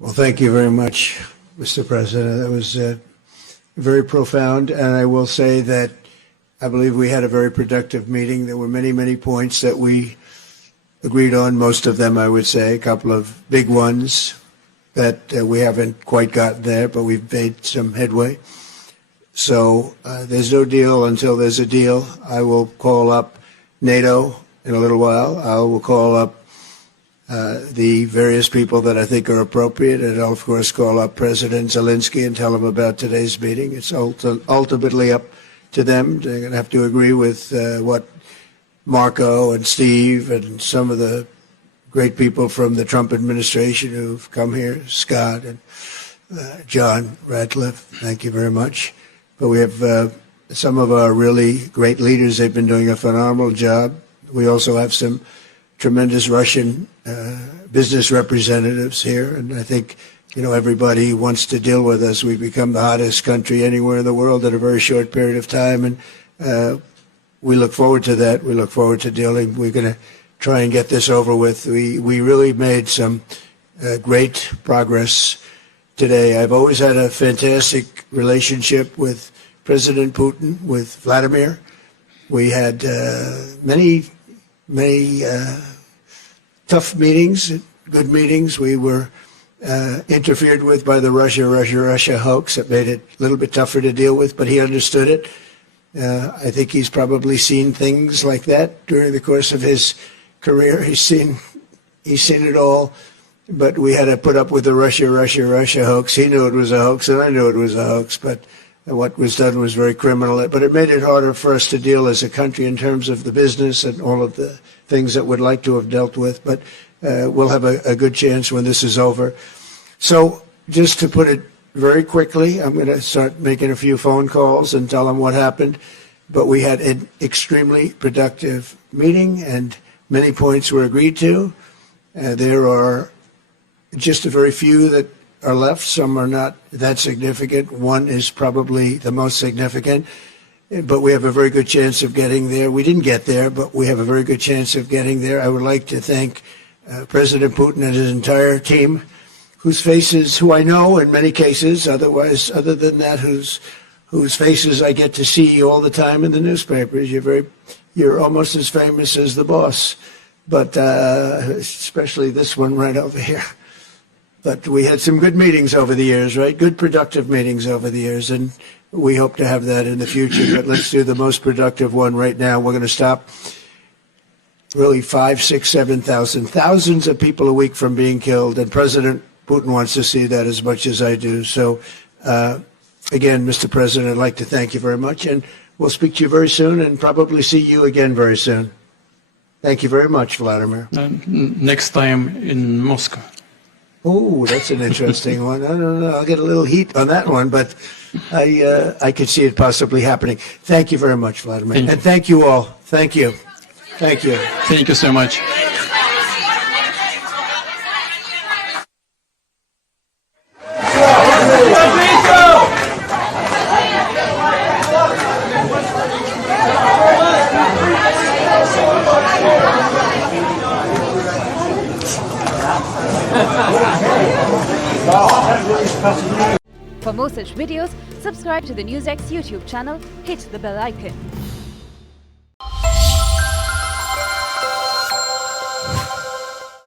Well, thank you very much, Mr. President. That was very profound, and I will say that I believe we had a very productive meeting. There were many, many points that we agreed on, most of them, I would say, a couple of big ones that we haven't quite gotten there, but we've made some headway. So there's no deal until there's a deal. I will call up NATO in a little while. I will call up the various people that I think are appropriate, and I'll, of course, call up President Zelensky and tell him about today's meeting. It's ultimately up to them. They're going to have to agree with what Marco and Steve and some of the great people from the Trump administration who've come here, Scott and John Ratcliffe. Thank you very much. But we have some of our really great leaders. They've been doing a phenomenal job. We also have some tremendous Russian business representatives here, and I think, you know, everybody wants to deal with us. We've become the hottest country anywhere in the world in a very short period of time, and we look forward to that. We look forward to dealing. We're going to try and get this over with. We really made some great progress today. I've always had a fantastic relationship with President Putin, with Vladimir. We had many tough meetings, good meetings. We were interfered with by the Russia hoax. It made it a little bit tougher to deal with, but he understood it. I think he's probably seen things like that during the course of his career. He's seen it all. But we had to put up with the Russia hoax. He knew it was a hoax, and I knew it was a hoax. But what was done was very criminal. But it made it harder for us to deal as a country in terms of the business and all of the things that we'd like to have dealt with. But we'll have a good chance when this is over. So just to put it very quickly, I'm going to start making a few phone calls and tell them what happened. But we had an extremely productive meeting, and many points were agreed to. There are just a very few that are left. Some are not that significant. One is probably the most significant, but we have a very good chance of getting there. We didn't get there, but we have a very good chance of getting there. I would like to thank President Putin and his entire team, whose faces, who I know in many cases, other than that, whose faces I get to see all the time in the newspapers. You're almost as famous as the boss, but especially this one right over here. But we had some good meetings over the years, right? Good, productive meetings over the years, and we hope to have that in the future. But let's do the most productive one right now. We're going to stop really 5,000, 6,000, 7,000, thousands of people a week from being killed, and President Putin wants to see that as much as I do. So, again, Mr. President, I'd like to thank you very much, and we'll speak to you very soon and probably see you again very soon. Thank you very much, Vladimir. Next time in Moscow. Oh, that's an interesting one. I don't know. I'll get a little heat on that one, but I could see it possibly happening. Thank you very much, Vladimir. And thank you all. Thank you. Thank you. Thank you so much. For more such videos, subscribe to the NewsX YouTube channel, hit the bell icon.